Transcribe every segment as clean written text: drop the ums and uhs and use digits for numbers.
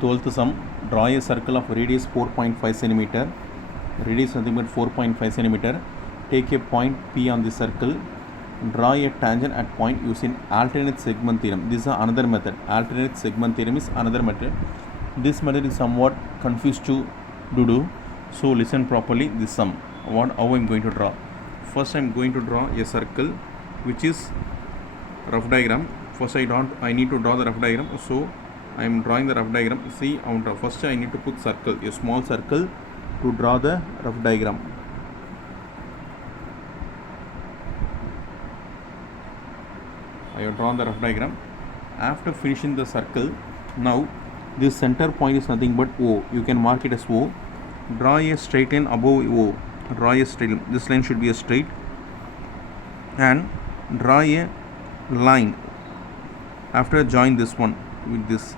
12th sum, draw a circle of radius 4.5 centimeter, radius nothing but 4.5 centimeter, take a point P on the circle, draw a tangent at point using alternate segment theorem. This is another method. Alternate segment theorem is another method. This method is somewhat confused to do, so listen properly this sum. How I am going to draw. First I am going to draw a circle which is rough diagram. First I need to draw the rough diagram, so I am drawing the rough diagram. See, first I need to put circle, a small circle, to draw the rough diagram. I have drawn the rough diagram. After finishing the circle, now this center point is nothing but O. You can mark it as O. Draw a straight line above O. Draw a straight line. This line should be a straight. And draw a line after join this one with this.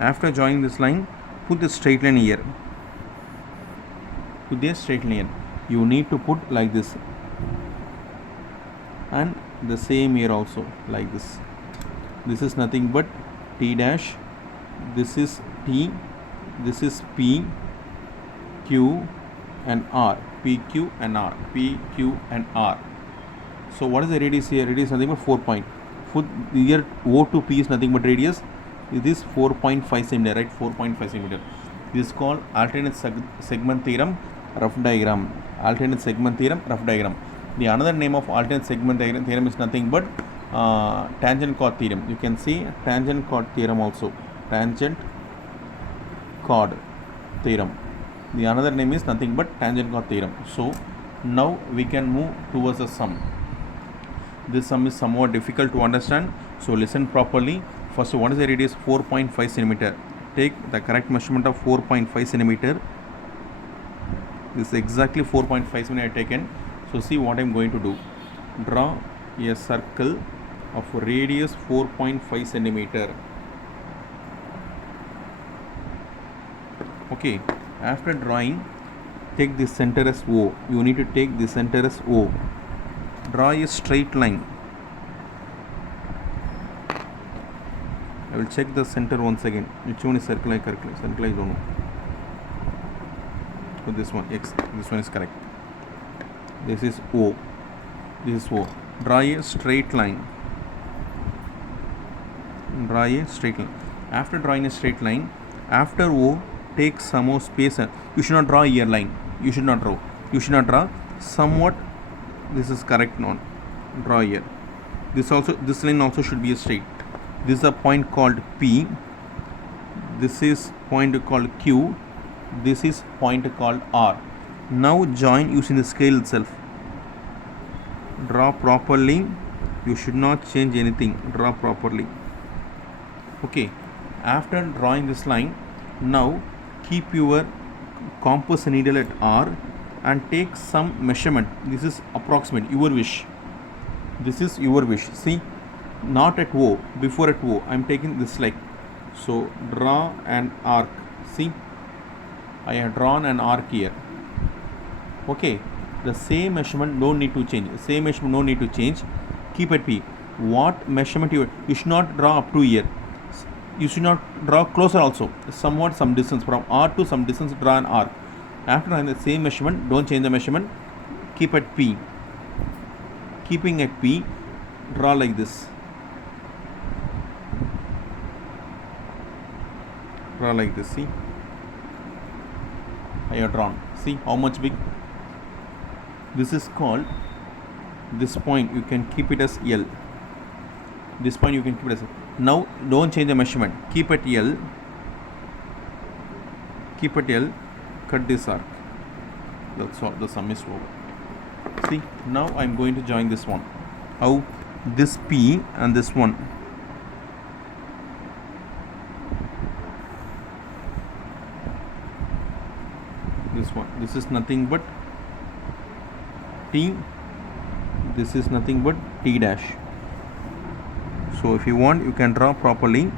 After joining this line, put the straight line here. Put the straight line. You need to put like this. And the same here also, like this. This is nothing but T dash. This is T. This is P, Q, and R. P, Q, and R. P, Q, and R. So what is the radius here? Radius nothing but 4 point. Here O to P is nothing but radius. It is 4.5 centimeter, right? 4.5 centimeter. This is called alternate segment theorem, rough diagram. Alternate segment theorem, rough diagram. The another name of alternate segment theorem is nothing but tangent chord theorem. You can see tangent chord theorem also. Tangent chord theorem. The another name is nothing but tangent chord theorem. So now we can move towards the sum. This sum is somewhat difficult to understand, so listen properly. First, what is the radius? 4.5 centimeter. Take the correct measurement of 4.5 centimeter. This is exactly 4.5 centimeter I have taken. So see what I am going to do. Draw a circle of radius 4.5 centimeter. Okay. After drawing, take the center as O. You need to take the center as O. Draw a straight line. I will check the center once again. Which one is circle I correctly? Circle I don't know. So this one, X. This one is correct. This is O. This is O. Draw a straight line. Draw a straight line. After drawing a straight line, after O, take some more space. You should not draw a line. You should not draw. You should not draw. Somewhat. This is correct. Not draw here. This line also should be a straight. This is a point called P. This is point called Q. This is point called R. Now join using the scale itself. Draw properly. You should not change anything. Draw properly. Okay. After drawing this line, now keep your compass needle at R and take some measurement. This is approximate, your wish. This is your wish. See, not at O, before at O, I am taking this like. So draw an arc. See, I have drawn an arc here. Okay, the same measurement no need to change. Same measurement no need to change. Keep at P. What measurement you should not draw up to here. You should not draw closer also. Somewhat some distance from R to some distance. Draw an arc. After drawing the same measurement, don't change the measurement. Keep at P. Keeping at P, draw like this. Draw like this. See, I have drawn. See how much big. This is called, this point you can keep it as L. This point you can keep it as L. Now don't change the measurement. Keep at L. Keep at L. Cut this arc. That's all. The sum is over. See, now I am going to join this one. How? This P and this one. This one. This is nothing but T. This is nothing but T dash. So if you want, you can draw properly.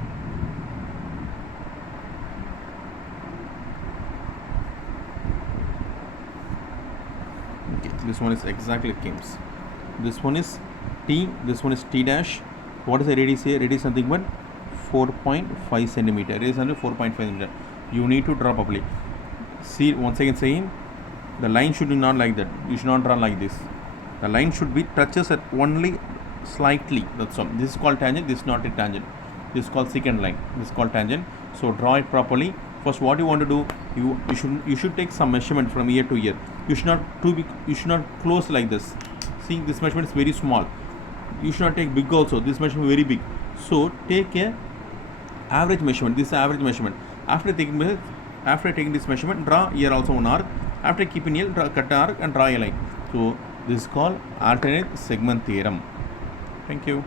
Okay, this one is exactly Kim's. This one is T, this one is T dash. what is the radius here? Radius nothing but 4.5 centimeter. Radius only 4.5 centimeter. You need to draw properly. See, once again saying, the line should be not like that. You should not draw like this. The line should be touches at only slightly. That's all. This is called tangent. This is not a tangent. This is called secant line. This is called tangent. So draw it properly. First, what you want to do, you should take some measurement from ear to ear. You should not too big. You should not close like this. See, this measurement is very small. You should not take big also. This measurement is very big. So take a average measurement. This is average measurement. After taking this measurement, draw here also one arc. After keeping here, cut an arc and draw a line. So this is called alternate segment theorem. Thank you.